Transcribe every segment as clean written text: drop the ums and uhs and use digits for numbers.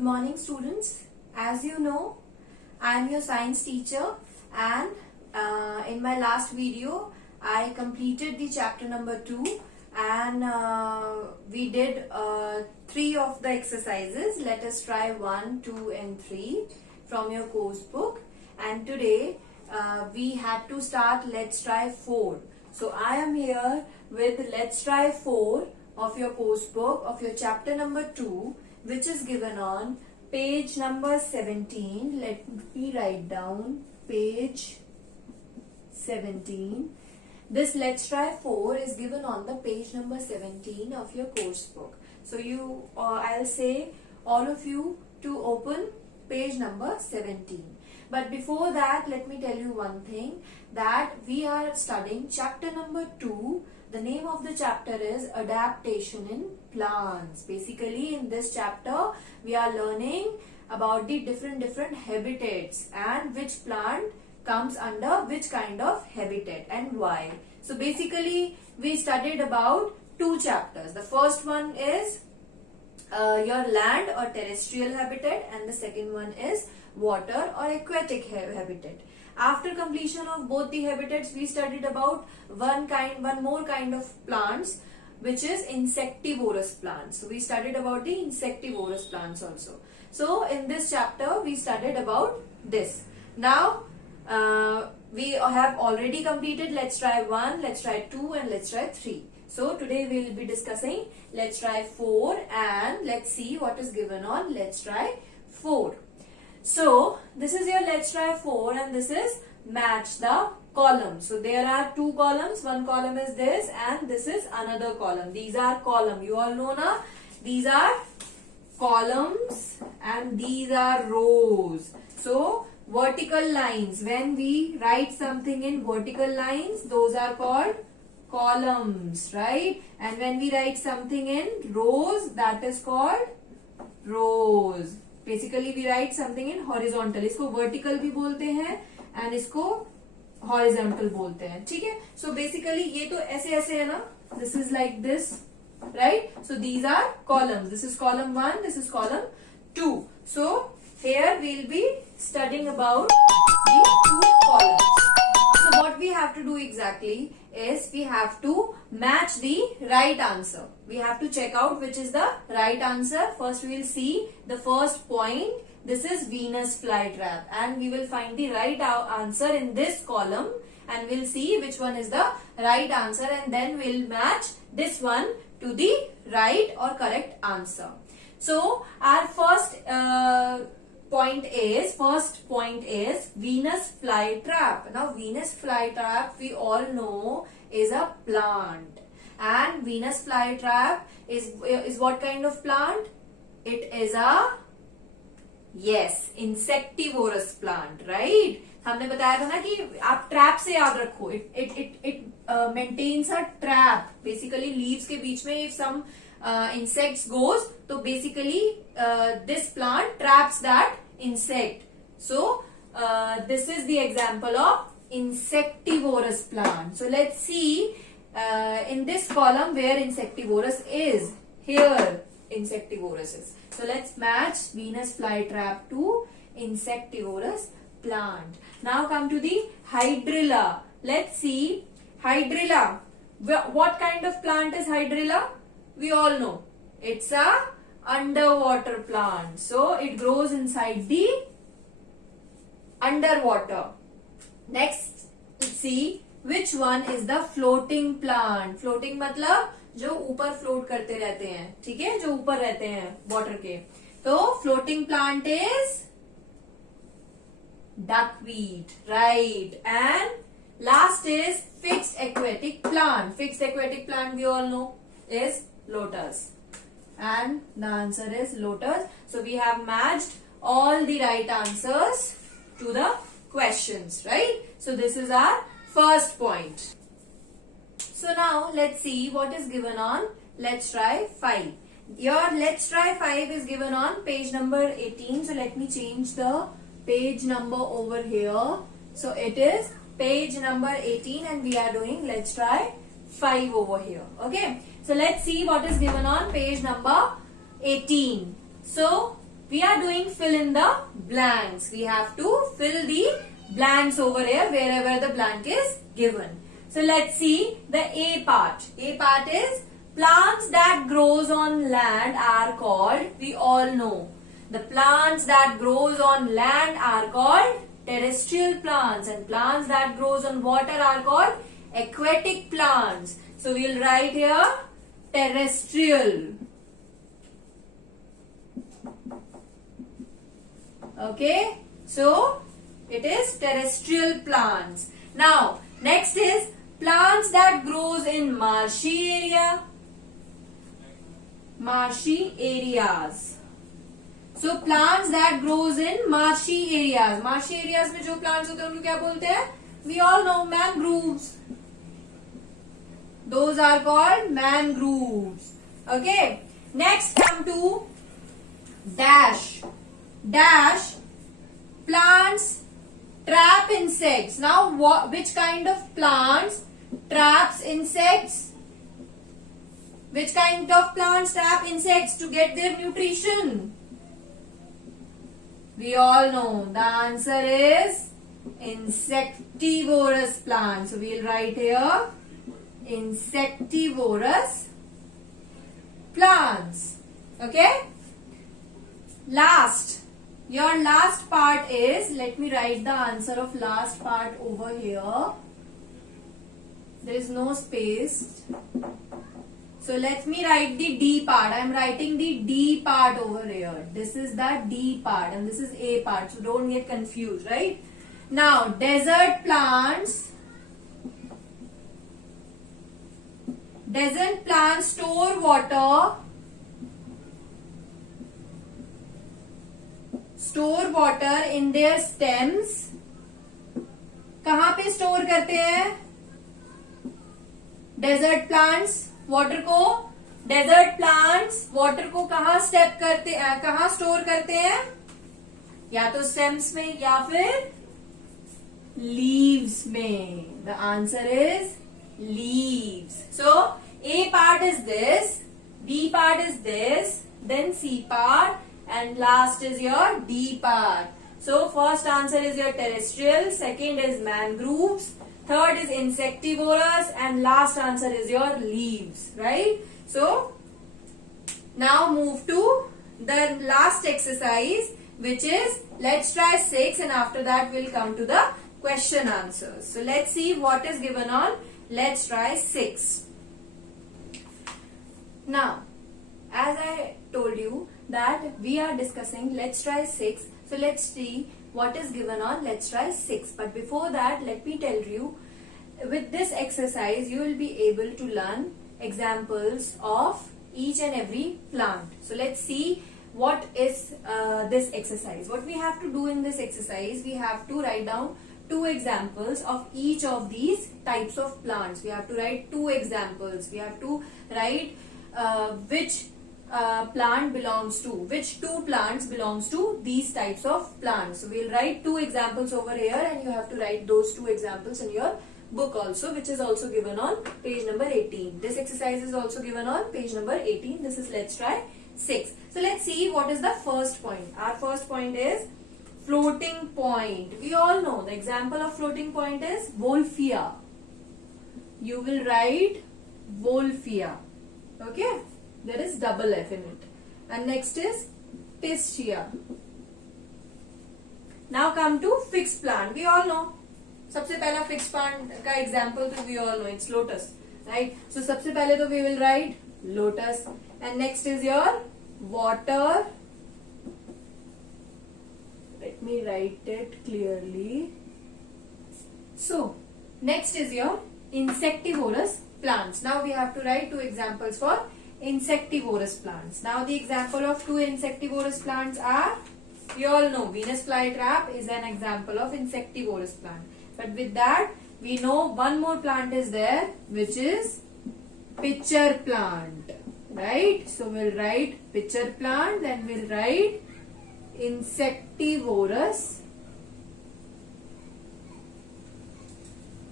Good morning students. As you know, I am your science teacher and in my last video I completed the chapter number 2 and we did 3 of the exercises. Let us try 1, 2 and 3 from your course book, and today we had to start Let's Try 4. So I am here with Let's Try 4 of your course book of your chapter number 2, which is given on page number 17. Let me write down page 17. This Let's Try 4 is given on the page number 17 of your course book. So I'll say all of you to open page number 17. But before that, let me tell you one thing, that we are studying chapter number 2. The name of the chapter is Adaptation in Plants. Basically, in this chapter, we are learning about the different habitats and which plant comes under which kind of habitat and why. So basically, we studied about 2 chapters. The first one is your land or terrestrial habitat, and the second one is water or aquatic habitat. After completion of both the habitats, we studied about one more kind of plants, which is insectivorous plants. So we studied about the insectivorous plants also. So in this chapter, we studied about this. Now we have already completed Let's Try 1, Let's Try 2 and Let's Try 3. So today we will be discussing Let's Try 4 and let's see what is given on Let's Try 4. So this is your Let's Try 4 and this is match the column. So there are 2 columns. One column is this and this is another column. These are column. You all know na? These are columns and these are rows. So vertical lines. When we write something in vertical lines, those are called columns, right? And when we write something in rows, that is called rows. Basically we write something in horizontal. इसको vertical भी बोलते हैं and इसको horizontal बोलते हैं, ठीक है? So basically ये तो ऐसे है ना? This is like this, right? So these are columns. This is column 1. This is column 2. So here we will be studying about the 2 columns. So what we have to do exactly is we have to match the right answer. We have to check out which is the right answer. First we will see the first point. This is Venus flytrap and we will find the right answer in this column and we'll see which one is the right answer, and then we'll match this one to the right or correct answer. So our first point is Venus flytrap. Now Venus flytrap we all know is a plant, and Venus flytrap is what kind of plant? It is a insectivorous plant, right? हमने बताया था ना कि आप trap से याद रखो. It maintains a trap. Basically leaves के बीच में if some insects goes, तो basically this plant traps that insect. So this is the example of insectivorous plant. So let's see in this column where insectivorous is. Here insectivorous is. So let's match Venus flytrap to insectivorous plant. Now come to the Hydrilla. Let's see Hydrilla. What kind of plant is Hydrilla? We all know it's a underwater plant. So it grows inside the underwater. Next, let's see which one is the floating plant. Floating मतलब जो ऊपर float करते रहते हैं, ठीक है, जो ऊपर रहते हैं water के. तो floating plant is duckweed, right? And last is fixed aquatic plant. Fixed aquatic plant we all know is lotus, and the answer is lotus. So we have matched all the right answers to the questions, right? So this is our first point. So now let's see what is given on Let's Try 5. Your Let's Try 5 is given on page number 18. So let me change the page number over here. So it is page number 18 and we are doing Let's Try 5 over here. Okay. So let's see what is given on page number 18. So we are doing fill in the blanks. We have to fill the blanks over here wherever the blank is given. So let's see the A part. A part is plants that grows on land are called, we all know. The plants that grows on land are called terrestrial plants, and plants that grows on water are called aquatic plants. So we'll write here terrestrial. Okay, so it is terrestrial plants. Now next is plants that grows in marshy area. Marshy areas. So plants that grows in marshy areas. Marshy areas में जो plants होते हैं उनको क्या बोलते हैं? We all know mangroves. Those are called mangroves. Okay. Next come to dash. Dash plants trap insects. Now which kind of plants traps insects? Which kind of plants trap insects to get their nutrition? We all know the answer is insectivorous plants. So we'll write here insectivorous plants. Okay. Last. Your last part is, let me write the answer of last part over here. There is no space. So let me write the D part. I am writing the D part over here. This is the D part and this is A part. So don't get confused, right? Now, desert plants. Desert plants store water. Store water in their stems. कहाँ पे store करते हैं? Desert plants water को कहाँ कहाँ store करते हैं? या तो स्टेम्स में या फिर लीव्स में. The answer is leaves. So A part is this, B part is this, then C part, and last is your D part. So first answer is your terrestrial, second is mangroves, third is insectivorous, and last answer is your leaves, right? So now move to the last exercise, which is let's try 6, and after that we'll come to the question answers. So let's see what is given on let's try 6. Now, as I told you that we are discussing let's try 6. So let's see what is given on let's try 6. But before that, let me tell you, with this exercise you will be able to learn examples of each and every plant. So let's see what is this exercise. What we have to do in this exercise, we have to write down 2 examples of each of these types of plants. We have to write 2 examples. We have to write which plant belongs to, which 2 plants belongs to these types of plants. So we'll write 2 examples over here, and you have to write those 2 examples in your book also, which is also given on page number 18. This exercise is also given on page number 18. This is let's try 6. So let's see what is the first point. Our first point is floating point. We all know the example of floating point is Wolffia. You will write Wolffia. Okay, there is double F in it. And next is Pistia. Now come to fixed plant. We all know. सबसे पहला fixed plant का example तो we all know, it's lotus, right? So सबसे पहले तो we will write lotus, and next is your water. Let me write it clearly. So next is your insectivorous plants. Now we have to write 2 examples for insectivorous plants. Now the example of 2 insectivorous plants are, you all know Venus flytrap is an example of insectivorous plant. But with that, we know one more plant is there, which is pitcher plant, right? So we'll write pitcher plant, then we'll write insectivorous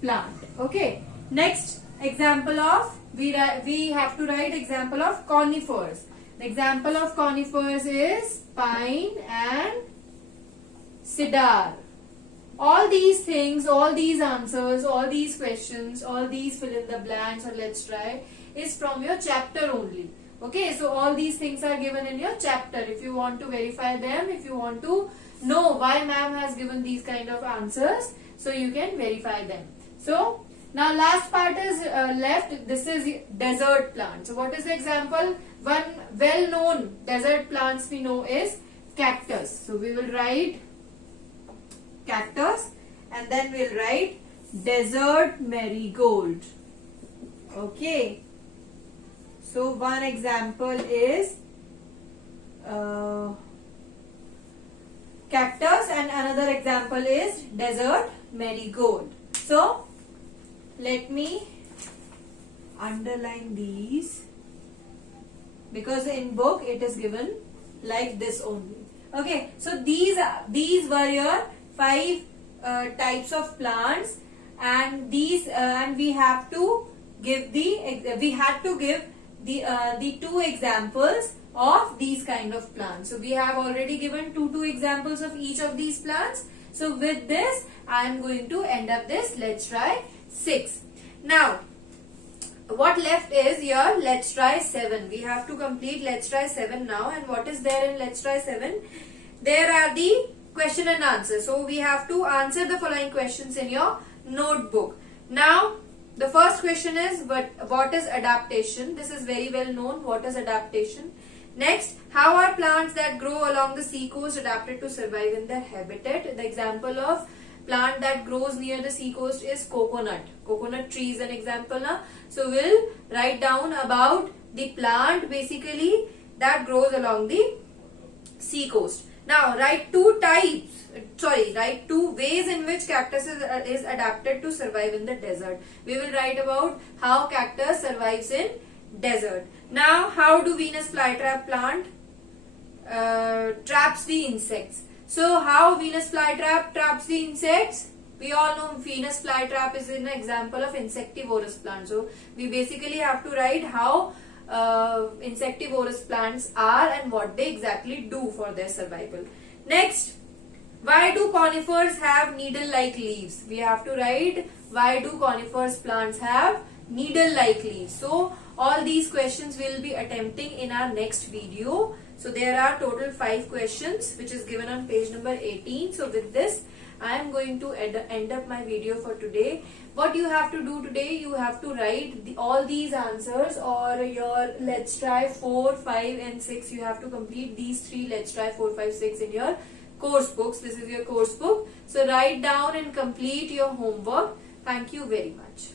plant. Okay. Next example of, we have to write example of conifers. The example of conifers is pine and cedar. All these things, all these answers, all these questions, all these fill in the blanks or let's try is from your chapter only. Okay, so all these things are given in your chapter. If you want to verify them, if you want to know why ma'am has given these kind of answers, so you can verify them. So now last part is left. This is desert plant. So what is the example? One well-known desert plants we know is cactus. So we will write cactus and then we'll write desert marigold. Okay. So one example is cactus and another example is desert marigold. So let me underline these because in book it is given like this only. Okay, so these were your 5 types of plants, and these and we had to give the 2 examples of these kind of plants. So we have already given two examples of each of these plants. So with this I am going to end up this let's try 6. Now what left is your let's try 7. We have to complete let's try 7 now, and what is there in let's try 7? There are the question and answer. So we have to answer the following questions in your notebook. Now the first question is what is adaptation? This is very well known. What is adaptation? Next, how are plants that grow along the sea coast adapted to survive in their habitat? The example of plant that grows near the sea coast is coconut. Coconut tree is an example now. So we'll write down about the plant basically that grows along the sea coast. Now write 2 ways in which cactus is adapted to survive in the desert. We will write about how cactus survives in desert. Now how do Venus flytrap plant traps the insects? So how Venus flytrap traps the insects? We all know Venus flytrap is an example of insectivorous plant. So we basically have to write how insectivorous plants are and what they exactly do for their survival. Next, why do conifers have needle-like leaves? We have to write why do conifers plants have needle-like leaves. So all these questions we will be attempting in our next video. So there are total 5 questions which is given on page number 18. So with this I am going to end up my video for today. What you have to do today, you have to write all these answers, or your let's try 4, 5 and 6. You have to complete these 3 let's try 4, 5, 6 in your course books. This is your course book. So write down and complete your homework. Thank you very much.